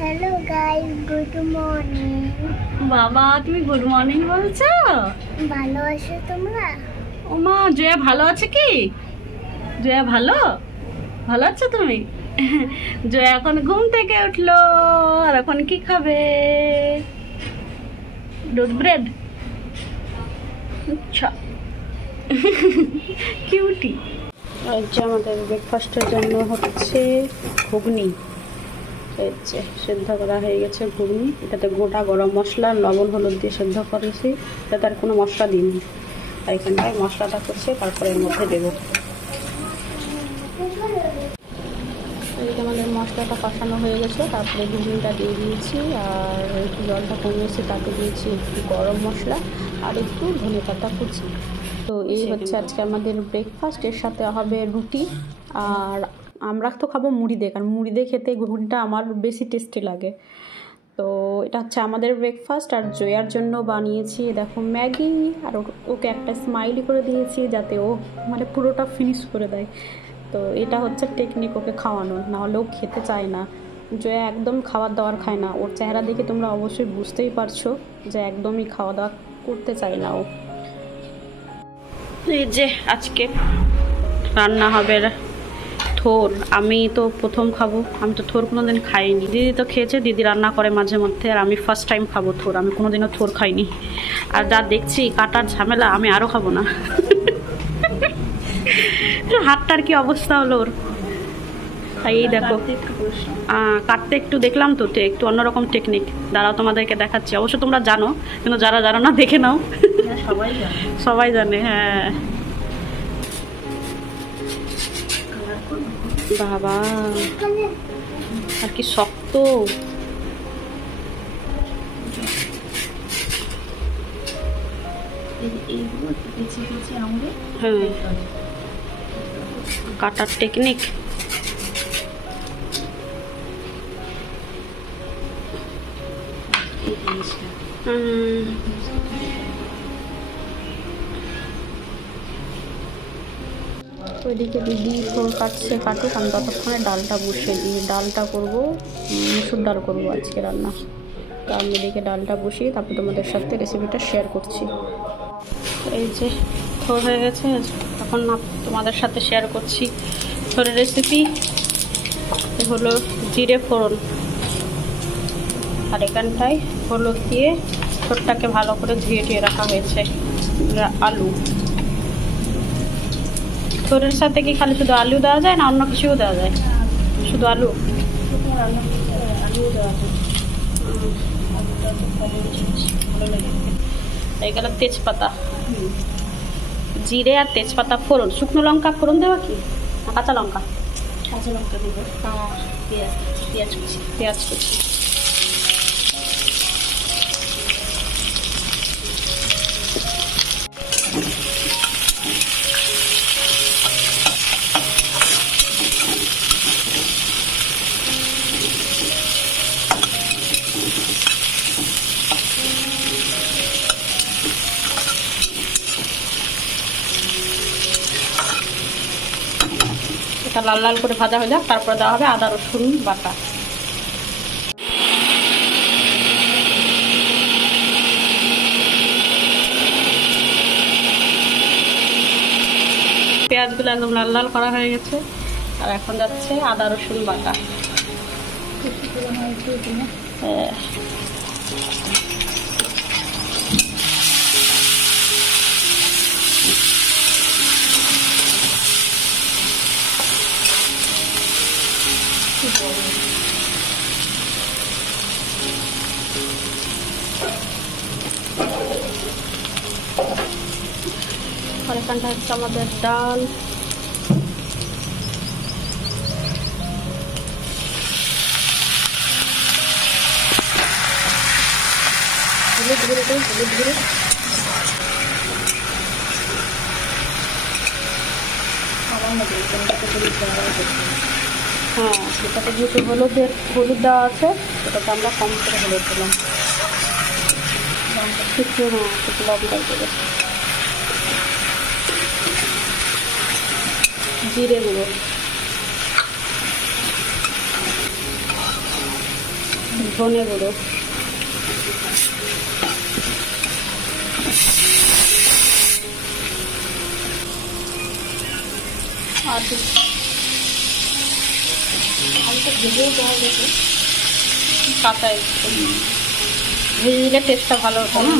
Hello guys, good morning. বাবা তুমি good morning বলছো? ভালো আছো তোমরা? ও মা, জয়া ভালো আছে কি? জয়া ভালো ভালো আছো তুমি? জয়া এখন ঘুম থেকে উঠলো। আর এখন কি খাবে? দুধ ব্রেড। আচ্ছা, কিউটি। আচ্ছা, আমাদের ব্রেকফাস্টের জন্য হচ্ছে ঘুগনি। হচ্ছে সেদ্ধ করা হয়ে গেছে ঘুগনি। এটাতে গোটা গরম মশলা, লবণ, হলুদ দিয়ে সেদ্ধ করেছি। এটাতে আর কোনো মশলা দিইনি। আর এখানটায় মশলাটা করছে, তারপরে এর মধ্যে দেবো। এদিকে আমাদের মশলাটা কষানো হয়ে গেছে, তারপরে ঘুগনিটা দিয়ে দিয়েছি। আর একটু জলটা কমিয়েছি, তাতে দিয়েছি একটু গরম মশলা আর একটু ধনে পাতা কুচি। তো এই হচ্ছে আজকে আমাদের ব্রেকফাস্ট। এর সাথে হবে রুটি। আর আমরা তো খাবো মুড়ি দিয়ে, কারণ মুড়ি দিয়ে খেতে ঘুগনিটা আমার বেশি টেস্টি লাগে। তো এটা হচ্ছে আমাদের ব্রেকফাস্ট। আর জয়ার জন্য বানিয়েছি দেখো ম্যাগি। আর ওকে একটা স্মাইলি করে দিয়েছি, যাতে ও মানে পুরোটা ফিনিশ করে দেয়। তো এটা হচ্ছে টেকনিক ওকে খাওয়ানোর, নাহলে ও খেতে চায় না। জয়া একদম খাবার দাবার খায় না। ওর চেহারা দেখে তোমরা অবশ্যই বুঝতেই পারছো যে একদমই খাওয়া দাওয়া করতে চায় না ও। এই যে আজকে রান্না হবে থোর। আমি তো প্রথম খাবো, আমি তো থোর কোনোদিন খাইনি। দিদি তো খেয়েছে, দিদি রান্না করে মাঝে মধ্যে। আর আমি ফার্স্ট টাইম খাবো থোর। আমি কোনোদিনও থোর খাইনি। আর যা দেখছি কাটার ঝামেলা, আমি আরও খাবো না। হাতটার কি অবস্থা হলো ওর। এই দেখো, কাটতে একটু দেখলাম তো, একটু অন্যরকম টেকনিক। দাঁড়াও তোমাদেরকে দেখাচ্ছি। অবশ্য তোমরা জানো, কিন্তু যারা জানো না দেখে নাও। সবাই জানে, হ্যাঁ। বাবা, আর কি শক্ত। হ্যাঁ, কাটার টেকনিক। ওইদিকে দিদি ফোর কাটছে, কাটুক। আমি ততক্ষণে ডালটা বসিয়ে দিই। ডালটা করবো, মুসুর ডাল করবো আজকে রান্না। তো আমি এদিকে ডালটা বসিয়ে তারপর তোমাদের সাথে রেসিপিটা শেয়ার করছি। এই যে থোর হয়ে গেছে, এখন তোমাদের সাথে শেয়ার করছি থোরের রেসিপি। হলো জিরে ফোড়ন, আর এখানটায় হলুদ দিয়ে থোরটাকে ভালো করে ধুয়ে রাখা হয়েছে। আলু, থোরের সাথে কি খালি শুধু আলু দেওয়া যায় না অন্য কিছুও দেওয়া যায়? শুধু আলু? এই গেল তেজপাতা, জিরে আর তেজপাতা ফোড়ন। শুকনো লঙ্কা ফোড়ন দেওয়া কি না কাঁচা লঙ্কা? কাঁচা লঙ্কা দেবো। পেঁয়াজ কুচি, পেঁয়াজ কুচি। এটা লাল লাল করে ভাজা হয়ে যাক, তারপরে দেওয়া হবে আদা রসুন বাটা। পেঁয়াজগুলো একদম লাল লাল করা হয়ে গেছে। আর এখন যাচ্ছে আদা রসুন বাটা। আর এখানটা হচ্ছে আমাদের ডাল। হলুদ গুঁড়ো, হলুদ গুঁড়ো। হ্যাঁ, সেটাতে যেহেতু হলুদ দেওয়া আছে, সেটাতে আমরা কম করে হলুদ দিলাম। কিছু লবণ দেবে, জিরে গুঁড়ো, ধনে গুঁড়ো, আর কাঁচা ভেজে দিলে টেস্টটা ভালো হতো না।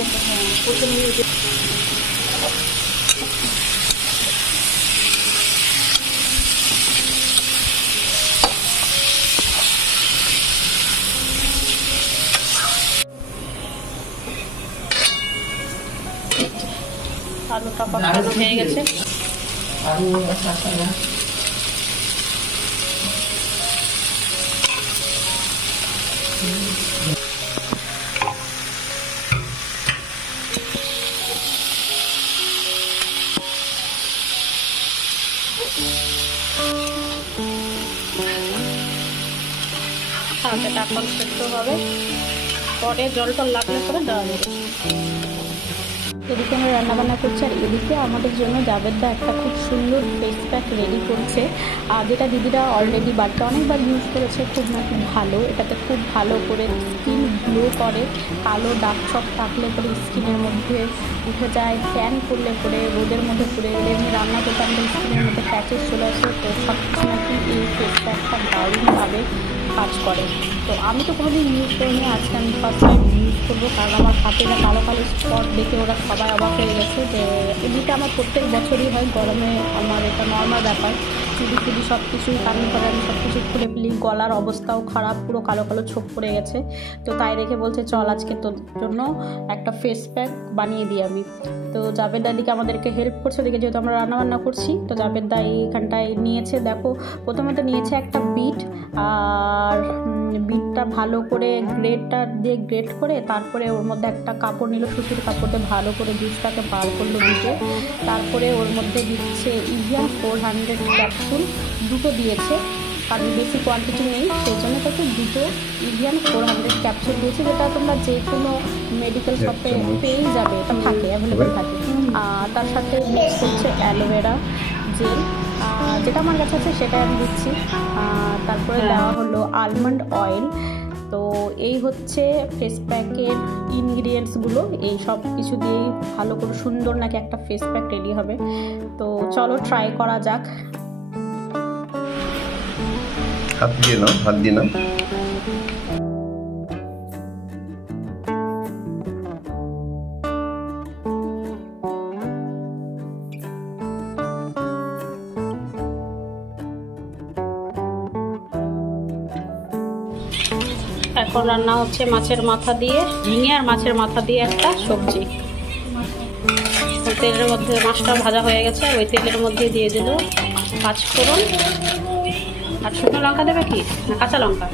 আলুটা কষানো হয়ে গেছে। এখন সেদ্ধ হবে, পরে জল টল লাগলে পরে দেওয়া যাবে। এদিকে আমরা রান্নাবান্না করছি, আর এদিকে আমাদের জন্য জাবেদদা একটা খুব সুন্দর ফেস প্যাক রেডি করছে, আর যেটা দিদিরা অলরেডি বাড়িতে অনেকবার ইউজ করেছে, খুব নাকি ভালো। এটাতে খুব ভালো করে স্কিন গ্লো করে, কালো দাগ ছক থাকলে পরে স্কিনের মধ্যে উঠে যায়, ট্যান করলে পরে, রোদের মধ্যে পড়ে গেলে, এমনি রান্না করতে আমাদের স্কিনের মধ্যে প্যাচেস চলে আসে, তো সব কিছু নাকি এই ফেস প্যাকটা দারুণভাবে কাজ করে। তো আমি তো কোনোদিন ইউজ করিনি, আজকে আমি ফার্স্ট টাইম ইউজ করবো, কারণ আমার হাতে না কালো কালো স্পট দেখে ওরা সবাই অবাক হয়ে গেছে। যে এমনিটা আমার প্রত্যেক বছরই হয়, গরমে আমার এটা নর্মাল ব্যাপার, চুড়ি সব কিছুই কারণ করে আমি সব কিছু খুলে ফেলি, গলার অবস্থাও খারাপ, পুরো কালো কালো ছোপ পড়ে গেছে। তো তাই দেখে বলছে চল আজকে তোর জন্য একটা ফেস প্যাক বানিয়ে দিই আমি। তো জাবেদদা দিকে আমাদেরকে হেল্প করছে, ওদিকে যেহেতু আমরা রান্নাবান্না করছি। তো জাবেদদা এইখানটায় নিয়েছে, দেখো প্রথমত নিয়েছে একটা বিট, আর বিটটা ভালো করে গ্রেটটা দিয়ে গ্রেট করে তারপরে ওর মধ্যে একটা কাপড় নিল, সুতির কাপড়ে ভালো করে জুসটাকে বার করলো দিতে। তারপরে ওর মধ্যে দিচ্ছে ইভিয়ান 400 ক্যাপসুল, দুটো দিয়েছে, কারণ বেশি কোয়ান্টিটি নেই সেই জন্য তাকে দুটো ইভিয়ান 400 ক্যাপসুল দিয়েছে, যেটা তোমরা যে কোনো মেডিকেল শপে পেয়ে যাবে, এটা থাকে, অ্যাভেলেবেল থাকে। আর তার সাথে মিক্স করছে অ্যালোভেরা জেল, যেটা আমার কাছে আছে সেটাই আমি দিচ্ছি। তারপরে দেওয়া হলো আলমন্ড অয়েল। তো এই হচ্ছে ফেস প্যাকের ইনগ্রিডিয়েন্টসগুলো, এই সব কিছু দিয়েই ভালো করে সুন্দর নাকি একটা ফেস প্যাক রেডি হবে। তো চলো ট্রাই করা যাক। হাত দিয়ে নাও, হাত দিয়ে নাও। এখন রান্না হচ্ছে মাছের মাথা দিয়ে, ঝিঙে আর মাছের মাথা দিয়ে একটা সবজি। ওই তেলের মধ্যে মাছটা ভাজা হয়ে গেছে, ওই তেলের মধ্যে দিয়ে দিল পাঁচফোড়ন, আর শুকনো লঙ্কা দেবে কি না কাঁচা লঙ্কা,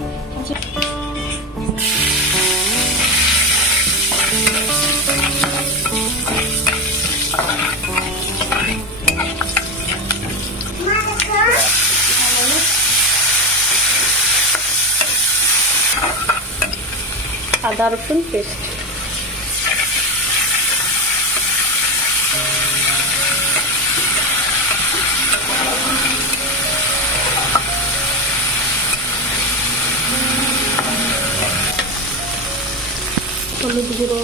আদা রসুন পেস্ট, হলুদ গুঁড়ো,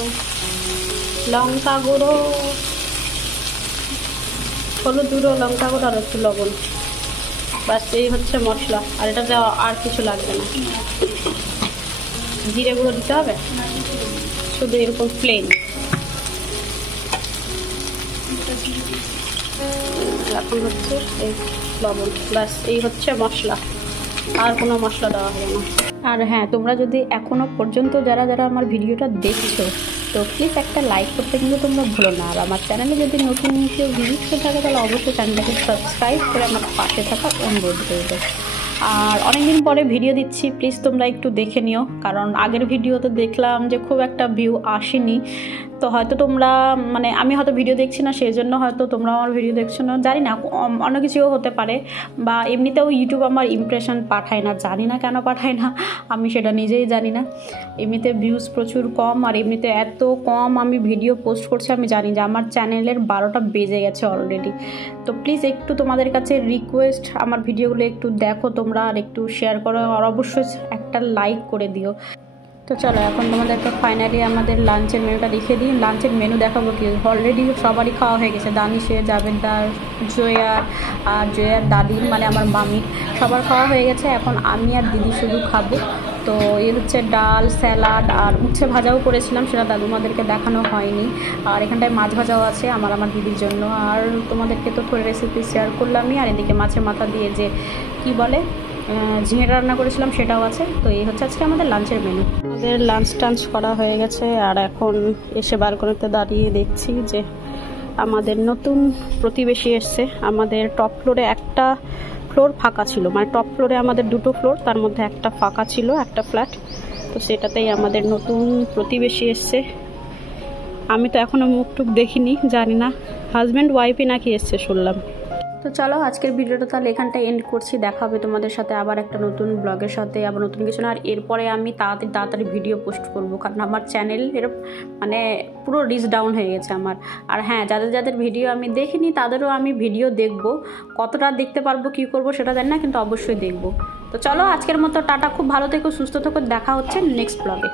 লঙ্কা গুঁড়ো, হলুদ গুঁড়ো, লঙ্কা গুঁড়ো আর একটু লবণ, বাস এই হচ্ছে মশলা। আর এটা দেওয়া আর কিছু লাগবে না। জিরে গুঁড়ো দিতে হবে, শুধু এরকম প্লেন। এখন হচ্ছে এই লবণ, ব্যাস এই হচ্ছে মশলা, আর কোনো মশলা দেওয়া হবে না। আর হ্যাঁ, তোমরা যদি এখনও পর্যন্ত যারা আমার ভিডিওটা দেখছো, তো প্লিজ একটা লাইক করতে কিন্তু তোমরা ভুলো না। আর আমার চ্যানেলে যদি নতুন কেউ ভিজিট করে থাকে তাহলে অবশ্যই চ্যানেলটাকে সাবস্ক্রাইব করে আমার পাশে থাকা অনুরোধ করবে। আর অনেকদিন পরে ভিডিও দিচ্ছি, প্লিজ তোমরা একটু দেখে নিও, কারণ আগের ভিডিওতে দেখলাম যে খুব একটা ভিউ আসেনি। তো হয়তো তোমরা মানে আমি হয়তো ভিডিও দেখছি না, সেই জন্য হয়তো তোমরা আমার ভিডিও দেখছো না, জানি না, অন্য কিছুও হতে পারে। বা এমনিতেও ইউটিউব আমার ইমপ্রেশন পাঠায় না, জানি না কেন পাঠায় না, আমি সেটা নিজেই জানি না। এমনিতে ভিউজ প্রচুর কম, আর এমনিতে এত কম আমি ভিডিও পোস্ট করছি, আমি জানি যে আমার চ্যানেলের 12টা বেজে গেছে অলরেডি। তো প্লিজ একটু তোমাদের কাছে রিকোয়েস্ট, আমার ভিডিওগুলো একটু দেখো তোমরা, আর একটু শেয়ার করো, আর অবশ্যই একটা লাইক করে দিও। তো চলো এখন তোমাদেরকে ফাইনালি আমাদের লাঞ্চের মেনুটা দেখিয়ে দিই। লাঞ্চের মেনু দেখাবো কি, অলরেডি সবারই খাওয়া হয়ে গেছে, দানিশের, জাবেদার, জয়ার আর জয়ার দাদির মানে আমার মামির সবার খাওয়া হয়ে গেছে। এখন আমি আর দিদি শুধু খাবো। তো এর হচ্ছে ডাল, স্যালাড আর উচ্ছে ভাজাও করেছিলাম, সেটা দাদুমাদেরকে দেখানো হয়নি। আর এখানটায় মাছ ভাজাও আছে আমার দিদির জন্য। আর তোমাদেরকে তো থোড়ে রেসিপি শেয়ার করলামই। আর এদিকে মাছের মাথা দিয়ে যে কি বলে ঝিঙে রান্না করেছিলাম সেটাও আছে। তো এই হচ্ছে আজকে আমাদের লাঞ্চের মেনু। আমাদের লাঞ্চ টাঞ্চ করা হয়ে গেছে। আর এখন এসে বালকনিতে দাঁড়িয়ে দেখছি যে আমাদের নতুন প্রতিবেশী এসছে। আমাদের টপ ফ্লোরে একটা ফ্লোর ফাঁকা ছিল, মানে টপ ফ্লোরে আমাদের দুটো ফ্লোর, তার মধ্যে একটা ফাঁকা ছিল, একটা ফ্ল্যাট। তো সেটাতেই আমাদের নতুন প্রতিবেশী এসছে। আমি তো এখনও মুখ টুক দেখিনি, জানি না হাজব্যান্ড ওয়াইফই নাকি এসছে শুনলাম। তো চলো আজকের ভিডিওটা তাহলে এখানটায় এন্ড করছি। দেখা হবে তোমাদের সাথে আবার একটা নতুন ব্লগের সাথে, আবার নতুন কিছু না। আর এরপরে আমি তাড়াতাড়ি ভিডিও পোস্ট করব, কারণ আমার চ্যানেল মানে পুরো রিচ ডাউন হয়ে গেছে আমার। আর হ্যাঁ, যাদের ভিডিও আমি দেখিনি তাদেরও আমি ভিডিও দেখব, কতটা দেখতে পারবো কী করব সেটা জানি না, কিন্তু অবশ্যই দেখব। তো চলো আজকের মতো টাটা, খুব ভালো থেকো, সুস্থ থেকো, দেখা হচ্ছে নেক্সট ব্লগে।